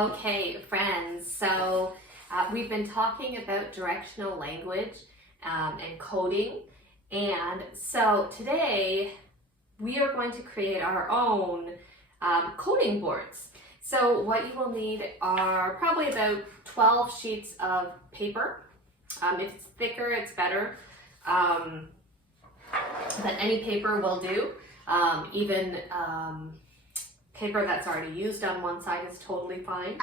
Okay, friends, so we've been talking about directional language and coding, and so today we are going to create our own coding boards. So what you will need are probably about 12 sheets of paper. If it's thicker, it's better, but any paper will do. Even paper that's already used on one side is totally fine.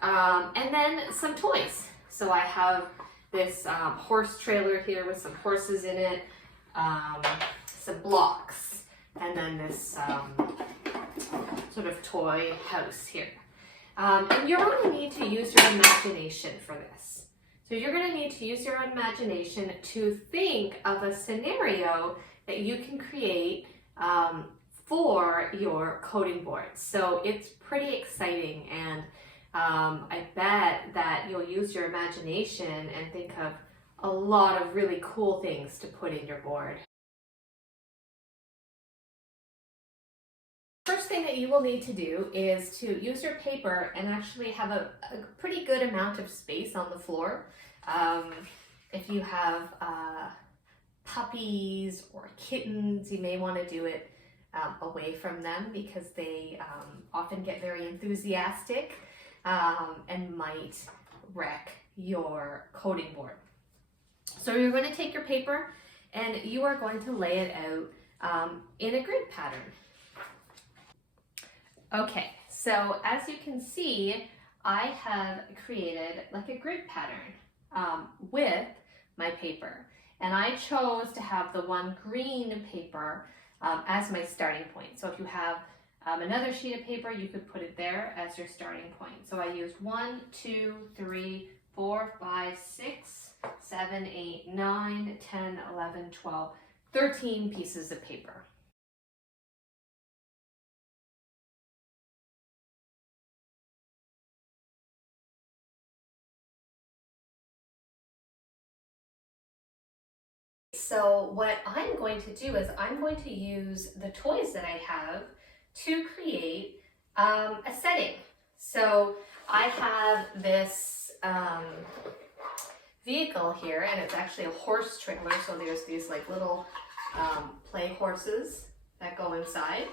And then some toys. So I have this horse trailer here with some horses in it, some blocks, and then this sort of toy house here. And you're going to need to use your imagination for this. So you're going to need to use your imagination to think of a scenario that you can create for your coding board. So it's pretty exciting, and I bet that you'll use your imagination and think of a lot of really cool things to put in your board. First thing that you will need to do is to use your paper and actually have a pretty good amount of space on the floor. If you have puppies or kittens, you may want to do it away from them because they often get very enthusiastic and might wreck your coding board. So you're going to take your paper and you are going to lay it out in a grid pattern. Okay, so as you can see, I have created like a grid pattern with my paper, and I chose to have the one green paper as my starting point. So if you have another sheet of paper, you could put it there as your starting point. So I used 1, 2, 3, 4, 5, 6, 7, 8, 9, 10, 11, 12, 13 pieces of paper. So what I'm going to do is I'm going to use the toys that I have to create a setting. So I have this vehicle here, and it's actually a horse trailer. So there's these like little play horses that go inside.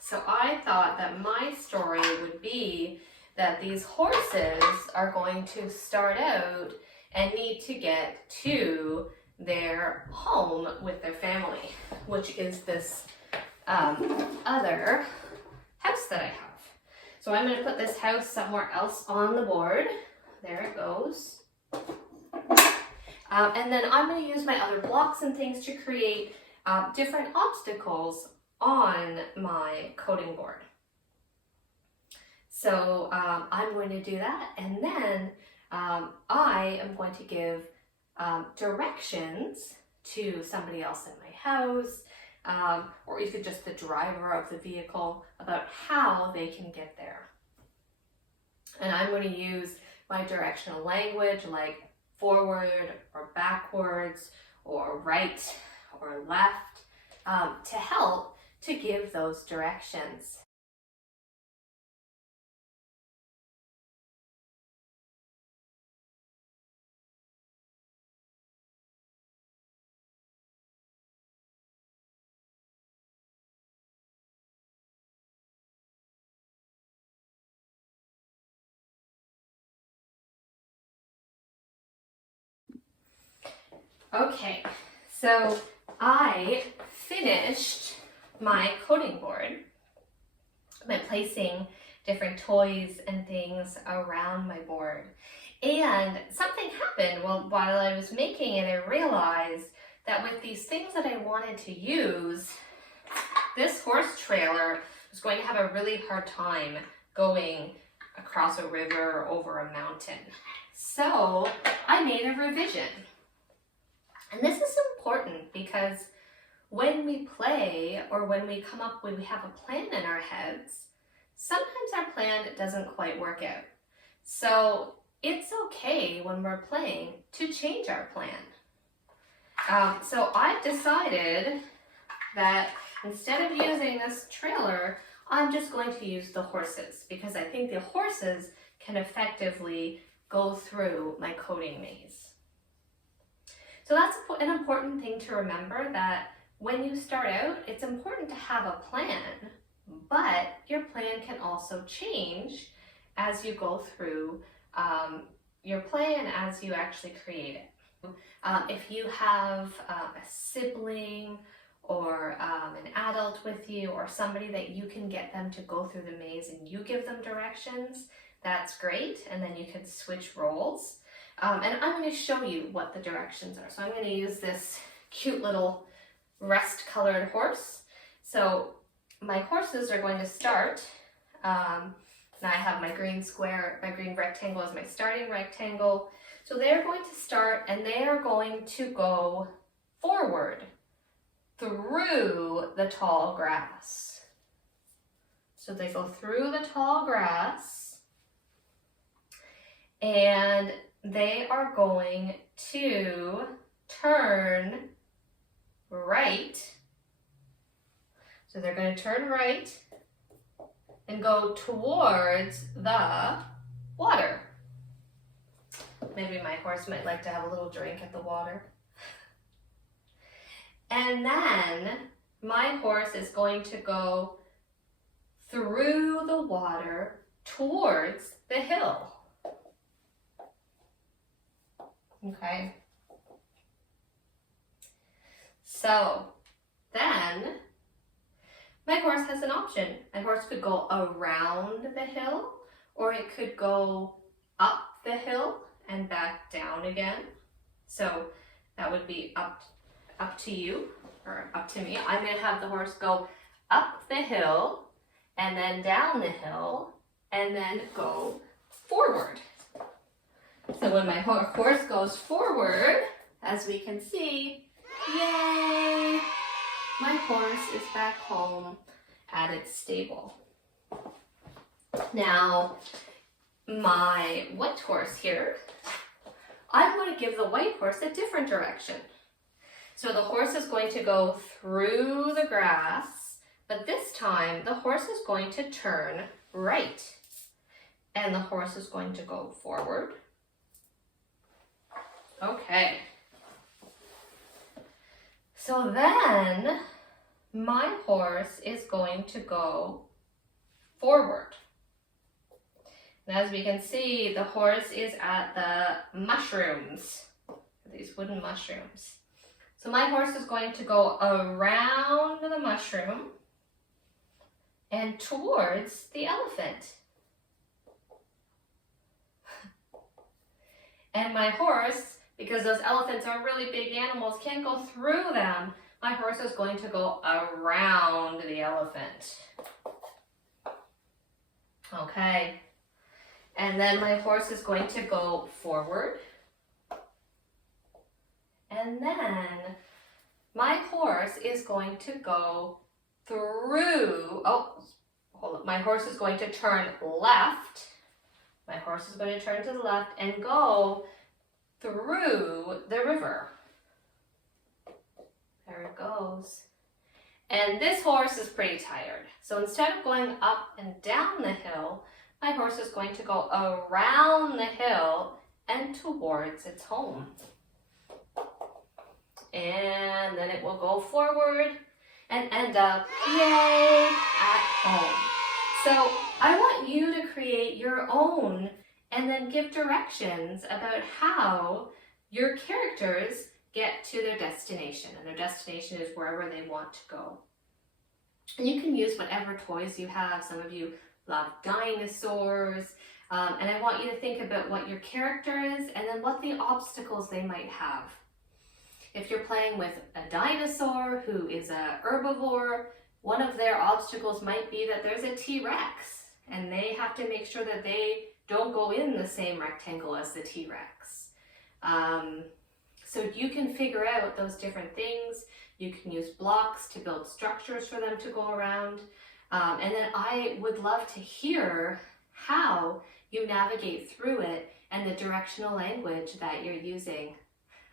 So I thought that my story would be that these horses are going to start out and need to get to their home with their family, which is this other house that I have. So I'm going to put this house somewhere else on the board. There it goes. And then I'm going to use my other blocks and things to create different obstacles on my coding board. So I'm going to do that, and then I am going to give directions to somebody else in my house, or even just the driver of the vehicle about how they can get there. And I'm going to use my directional language like forward or backwards or right or left to help to give those directions. Okay, so I finished my coding board by placing different toys and things around my board. And something happened while I was making it. I realized that with these things that I wanted to use, this horse trailer was going to have a really hard time going across a river or over a mountain. So I made a revision. And this is important because when we play or when we have a plan in our heads, sometimes our plan doesn't quite work out. So it's okay when we're playing to change our plan. So I've decided that instead of using this trailer, I'm just going to use the horses because I think the horses can effectively go through my coding maze. So that's an important thing to remember, that when you start out, it's important to have a plan, but your plan can also change as you go through your plan, as you actually create it. If you have a sibling or an adult with you, or somebody that you can get them to go through the maze and you give them directions, that's great, and then you can switch roles. And I'm going to show you what the directions are. So I'm going to use this cute little rust-colored horse. So my horses are going to start, and I have my green square, my green rectangle as my starting rectangle. So they're going to start and they are going to go forward through the tall grass. So they go through the tall grass and they are going to turn right. So they're going to turn right and go towards the water. Maybe my horse might like to have a little drink at the water. And then my horse is going to go through the water towards the hill. Okay. So then my horse has an option. My horse could go around the hill, or it could go up the hill and back down again. So that would be up to you, or up to me. I'm going to have the horse go up the hill and then down the hill and then go forward. So when my horse goes forward, as we can see, yay, my horse is back home at its stable. Now, my white horse here, I'm going to give the white horse a different direction. So the horse is going to go through the grass, but this time the horse is going to turn right. And the horse is going to go forward. Okay. So then my horse is going to go forward. And as we can see, the horse is at the mushrooms, these wooden mushrooms. So my horse is going to go around the mushroom and towards the elephant. And my horse, because those elephants are really big animals, can't go through them, my horse is going to go around the elephant. Okay. And then my horse is going to go forward. And then my horse is going to go through, my horse is going to turn left. My horse is going to turn to the left and go through the river. There it goes. And this horse is pretty tired. So instead of going up and down the hill, my horse is going to go around the hill and towards its home. And then it will go forward and end up, yay, at home. So I want you to create your own and then give directions about how your characters get to their destination. And their destination is wherever they want to go. And you can use whatever toys you have. Some of you love dinosaurs. And I want you to think about what your character is and then what the obstacles they might have. If you're playing with a dinosaur who is a herbivore, one of their obstacles might be that there's a T-Rex and they have to make sure that they don't go in the same rectangle as the T-Rex. So you can figure out those different things. You can use blocks to build structures for them to go around. And then I would love to hear how you navigate through it and the directional language that you're using.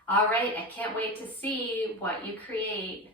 All right, I can't wait to see what you create.